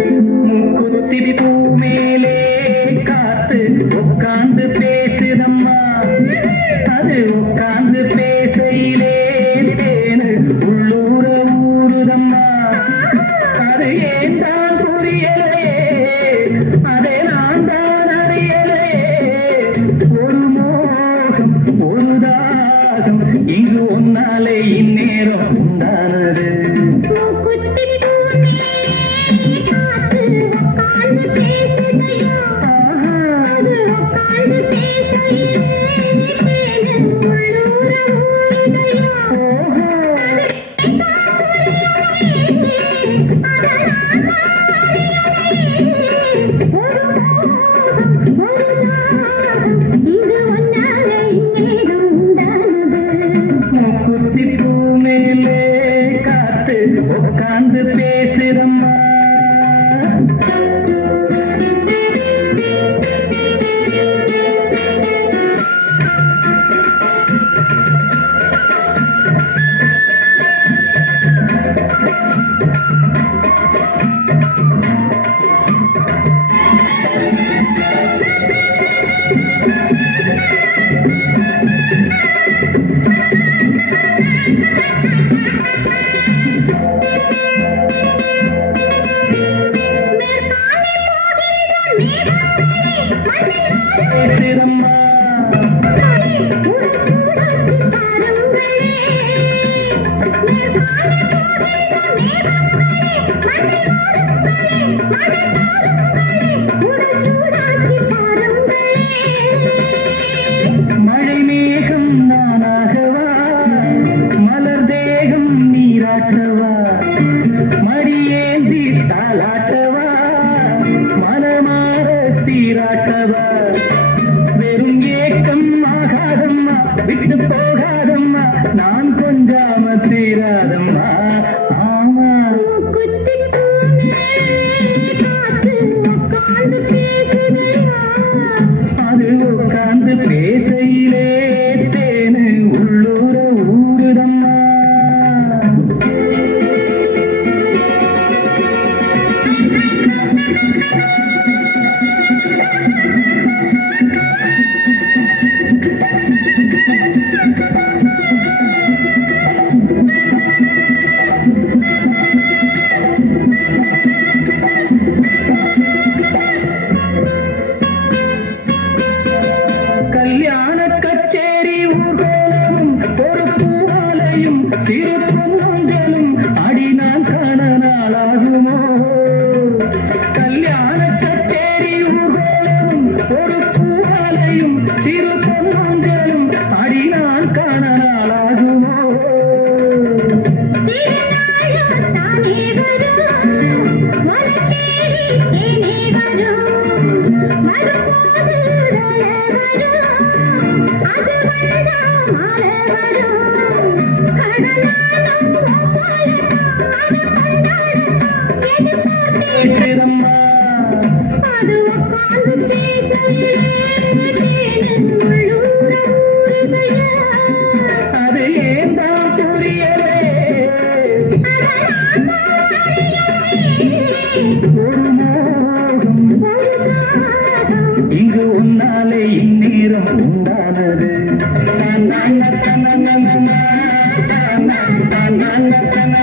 முக்குத்திரி பூ மேலே காத்து உட்கார்ந்து பேசுதம்மா. அது உட்கார்ந்து பேசையிலே தேனு உள்ளூர ஊறுதம்மா. அது ஏன் தான் புரியலையே, அதை நான் தான் அறியலையே. ஒரு மோகம் ஒரு தாகம் இங்கு ஒன்னாலே இந்நேரம் உண்டானது. உட்கார்ந்து பேசுறம்மா. மழை மேகம் நானாகவா, மலர் தேகம் நீராட்டவா, மடியேந்தி தாளாட்டவா, மனமாற சீராட்டவா. வெறும் ஏக்கம் ஆகாதம்மா, விட்டு போகாதம்மா, நான் கொஞ்சாம தீராதம்மா. ஆமா அது உட்கார்ந்து பேசையிலே தேனு உள்ளூர ஊறுதம்மா.